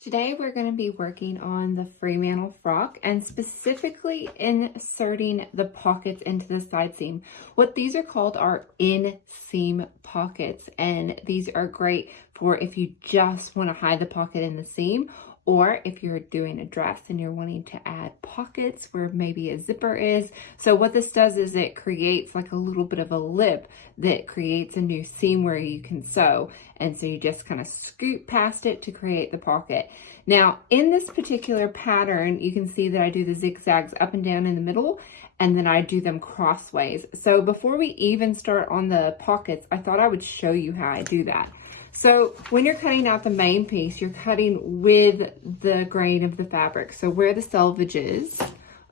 Today we're going to be working on the Fremantle frock and specifically inserting the pockets into the side seam. What these are called are inseam pockets, and these are great for if you just want to hide the pocket in the seam, or if you're doing a dress and you're wanting to add pockets where maybe a zipper is. So what this does is it creates like a little bit of a lip that creates a new seam where you can sew. And so you just kind of scoot past it to create the pocket. Now in this particular pattern, you can see that I do the zigzags up and down in the middle, and then I do them crossways. So before we even start on the pockets, I thought I would show you how I do that. So when you're cutting out the main piece, you're cutting with the grain of the fabric. So where the selvage is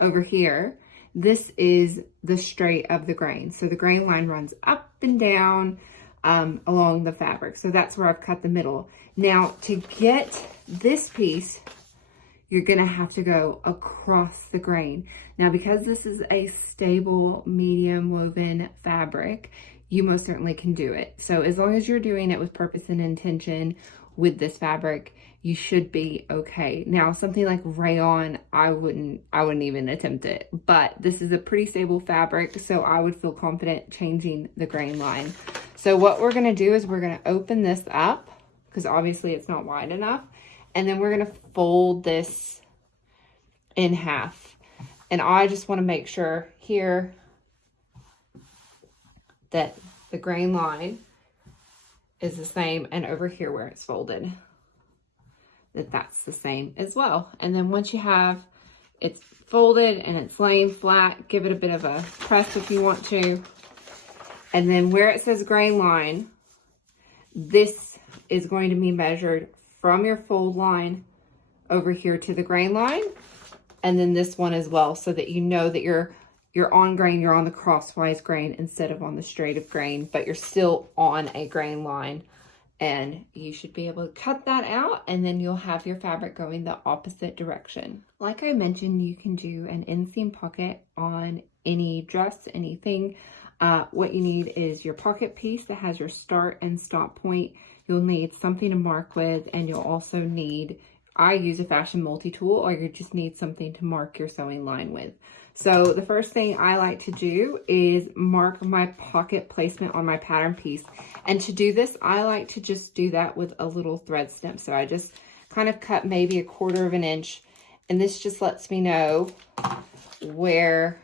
over here, this is the straight of the grain. So the grain line runs up and down along the fabric. So that's where I've cut the middle. Now to get this piece, you're gonna have to go across the grain. Now, because this is a stable medium woven fabric, you most certainly can do it. So as long as you're doing it with purpose and intention with this fabric, you should be okay. Now, something like rayon, I wouldn't even attempt it, but this is a pretty stable fabric, so I would feel confident changing the grain line. So what we're gonna do is we're gonna open this up, because obviously it's not wide enough, and then we're gonna fold this in half. And I just wanna make sure here that the grain line is the same, and over here where it's folded, that's the same as well. And then once you have it's folded and it's laying flat, give it a bit of a press if you want to. And then where it says grain line, this is going to be measured from your fold line over here to the grain line, and then this one as well, so that you know that you're on grain, you're on the crosswise grain instead of on the straight of grain, but you're still on a grain line. And you should be able to cut that out, and then you'll have your fabric going the opposite direction. Like I mentioned, you can do an inseam pocket on any dress, anything. What you need is your pocket piece that has your start and stop point. You'll need something to mark with, and you'll also need, I use a fashion multi-tool, or you just need something to mark your sewing line with. So the first thing I like to do is mark my pocket placement on my pattern piece. And to do this, I like to just do that with a little thread snip. So I just kind of cut maybe 1/4 of an inch, and this just lets me know where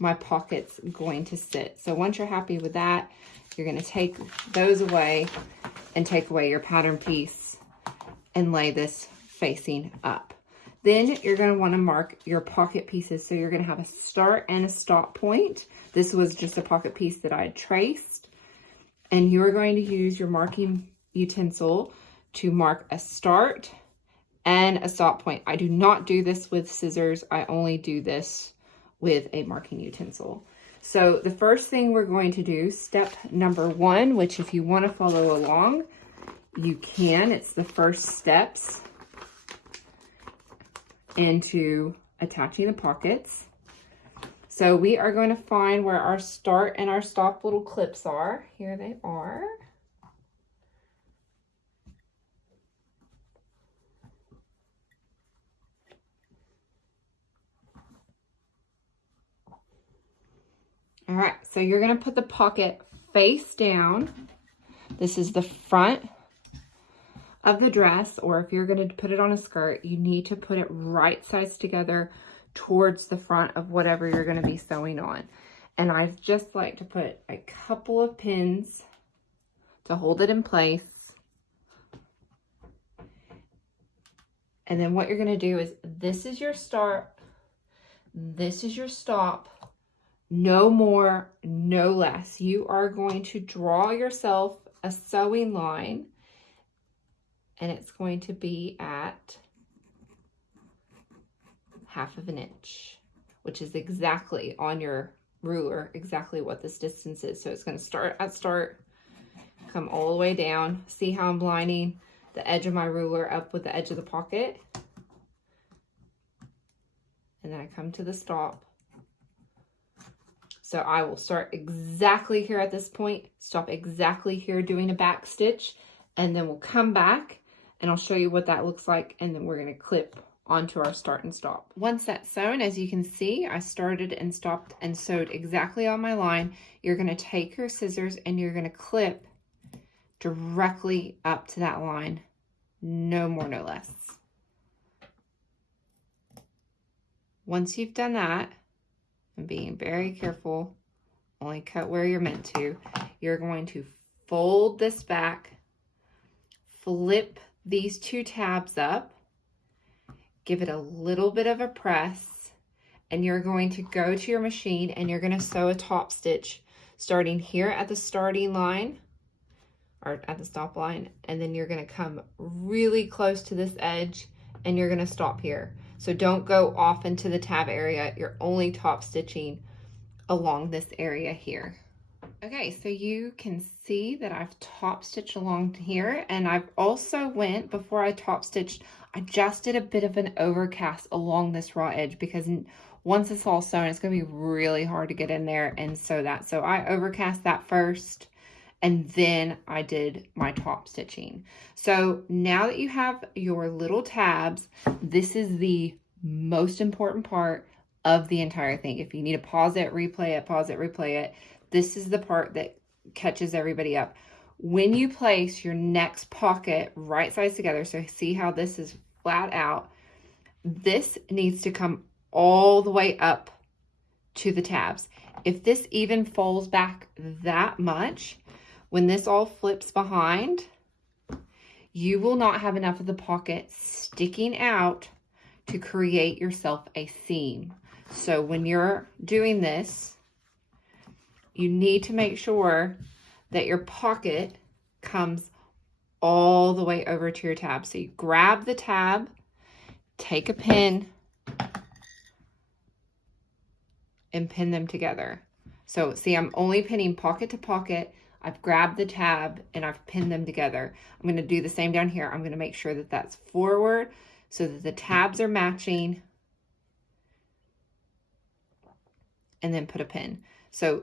my pocket's going to sit. So once you're happy with that, you're going to take those away and take away your pattern piece and lay this facing up. Then you're going to want to mark your pocket pieces. So you're going to have a start and a stop point. This was just a pocket piece that I had traced. And you're going to use your marking utensil to mark a start and a stop point. I do not do this with scissors. I only do this with a marking utensil. So the first thing we're going to do, step number 1, which if you want to follow along, you can. It's the first steps into attaching the pockets. So we are going to find where our start and our stop little clips are. Here they are. All right, so you're going to put the pocket face down. This is the front of the dress, or if you're going to put it on a skirt, you need to put it right sides together towards the front of whatever you're going to be sewing on. And I just like to put a couple of pins to hold it in place. And then what you're going to do is, this is your start, this is your stop. No more, no less. You are going to draw yourself a sewing line, and it's going to be at 1/2 inch, which is exactly on your ruler, exactly what this distance is. So it's going to start at start, come all the way down. See how I'm lining the edge of my ruler up with the edge of the pocket? And then I come to the stop. So I will start exactly here at this point, stop exactly here doing a back stitch, and then we'll come back and I'll show you what that looks like, and then we're going to clip onto our start and stop. Once that's sewn, as you can see, I started and stopped and sewed exactly on my line. You're going to take your scissors and you're going to clip directly up to that line. No more, no less. Once you've done that, and being very careful, only cut where you're meant to, you're going to fold this back, flip these two tabs up, give it a little bit of a press, and you're going to go to your machine and you're going to sew a top stitch starting here at the starting line or at the stop line, and then you're going to come really close to this edge and you're going to stop here. So don't go off into the tab area. You're only top stitching along this area here. Okay, so you can see that I've top stitched along here, and I've also went, before I top stitched, I just did a bit of an overcast along this raw edge, because once it's all sewn, it's going to be really hard to get in there and sew that. So I overcast that first, and then I did my top stitching. So now that you have your little tabs, this is the most important part of the entire thing. If you need to pause it, replay it, pause it, replay it, this is the part that catches everybody up. When you place your next pocket right sides together, so see how this is flat out, this needs to come all the way up to the tabs. If this even folds back that much, when this all flips behind, you will not have enough of the pocket sticking out to create yourself a seam. So when you're doing this, you need to make sure that your pocket comes all the way over to your tab. So you grab the tab, take a pin, and pin them together. So see, I'm only pinning pocket to pocket. I've grabbed the tab and I've pinned them together. I'm going to do the same down here. I'm going to make sure that that's forward so that the tabs are matching, and then put a pin. So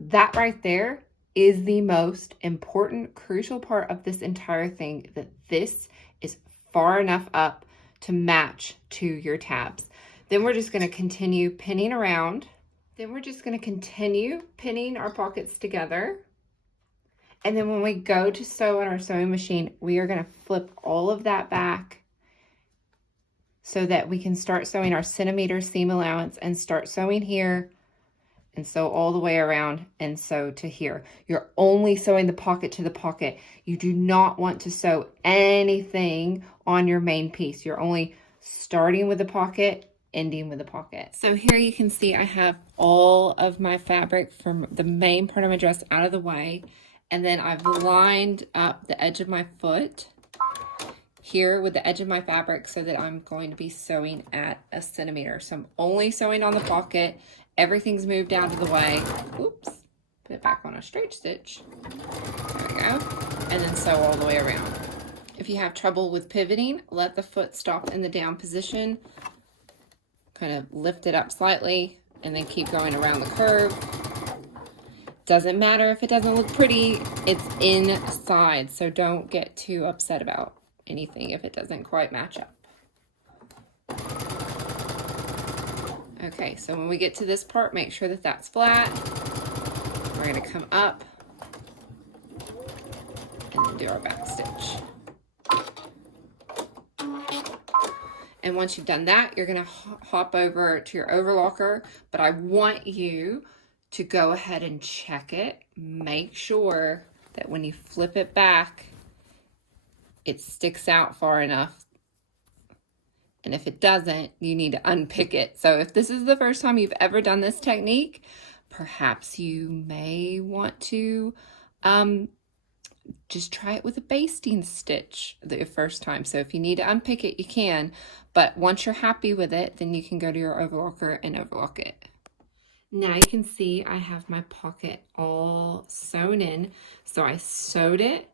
that right there is the most important, crucial part of this entire thing, that this is far enough up to match to your tabs. Then we're just going to continue pinning around. Then we're just going to continue pinning our pockets together. And then when we go to sew on our sewing machine, we are going to flip all of that back so that we can start sewing our centimeter seam allowance and start sewing here and sew all the way around and sew to here. You're only sewing the pocket to the pocket. You do not want to sew anything on your main piece. You're only starting with the pocket, ending with the pocket. So here you can see I have all of my fabric from the main part of my dress out of the way. And then I've lined up the edge of my foot here with the edge of my fabric so that I'm going to be sewing at a centimeter. So I'm only sewing on the pocket. Everything's moved out of the way. Oops, put it back on a straight stitch. There we go. And then sew all the way around. If you have trouble with pivoting, let the foot stop in the down position. Kind of lift it up slightly and then keep going around the curve. Doesn't matter if it doesn't look pretty, it's inside, so don't get too upset about anything if it doesn't quite match up. Okay, so when we get to this part, make sure that that's flat. We're going to come up and then do our back stitch. And once you've done that, you're going to hop over to your overlocker, but I want you to go ahead and check it. Make sure that when you flip it back, it sticks out far enough. And if it doesn't, you need to unpick it. So if this is the first time you've ever done this technique, perhaps you may want to just try it with a basting stitch the first time. So if you need to unpick it, you can. But once you're happy with it, then you can go to your overlocker and overlock it. Now you can see I have my pocket all sewn in. So I sewed it,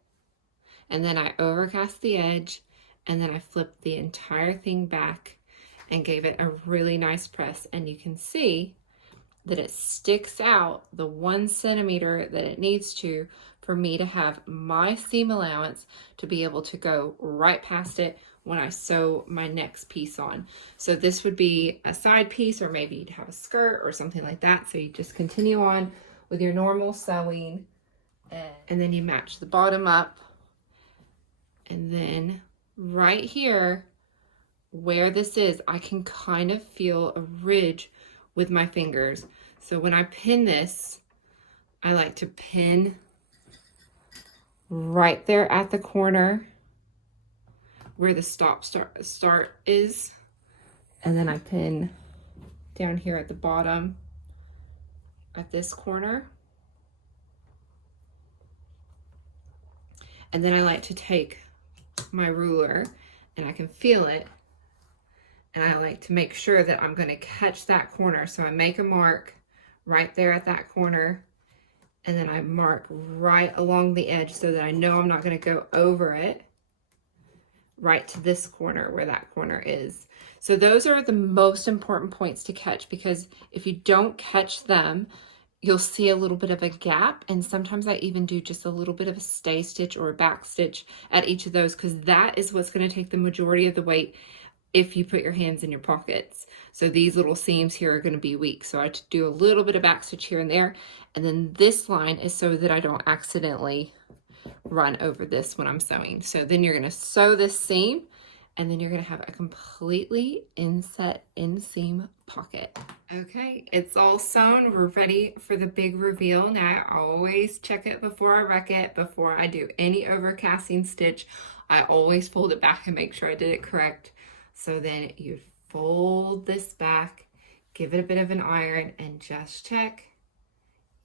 and then I overcast the edge, and then I flipped the entire thing back and gave it a really nice press. And you can see that it sticks out the 1 centimeter that it needs to for me to have my seam allowance to be able to go right past it when I sew my next piece on. So this would be a side piece, or maybe you'd have a skirt or something like that. So you just continue on with your normal sewing, and then you match the bottom up. And then right here, where this is, I can kind of feel a ridge with my fingers. So when I pin this, I like to pin right there at the corner where the start is, and then I pin down here at the bottom at this corner. And then I like to take my ruler, and I can feel it, and I like to make sure that I'm going to catch that corner. So I make a mark right there at that corner, and then I mark right along the edge so that I know I'm not going to go over it, right to this corner where that corner is. So those are the most important points to catch, because if you don't catch them, you'll see a little bit of a gap. And sometimes I even do just a little bit of a stay stitch or a back stitch at each of those, because that is what's going to take the majority of the weight if you put your hands in your pockets. So these little seams here are going to be weak. So I do a little bit of back stitch here and there. And then this line is so that I don't accidentally run over this when I'm sewing. So then you're going to sew this seam, and then you're going to have a completely inset inseam pocket. Okay, it's all sewn. We're ready for the big reveal. Now I always check it before I wreck it. Before I do any overcasting stitch, I always fold it back and make sure I did it correct. So then you fold this back, give it a bit of an iron, and just check.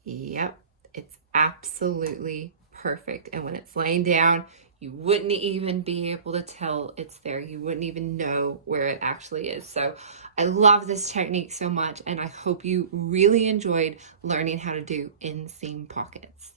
Yep, it's absolutely perfect. And when it's laying down, you wouldn't even be able to tell it's there. You wouldn't even know where it actually is. So I love this technique so much, and I hope you really enjoyed learning how to do inseam pockets.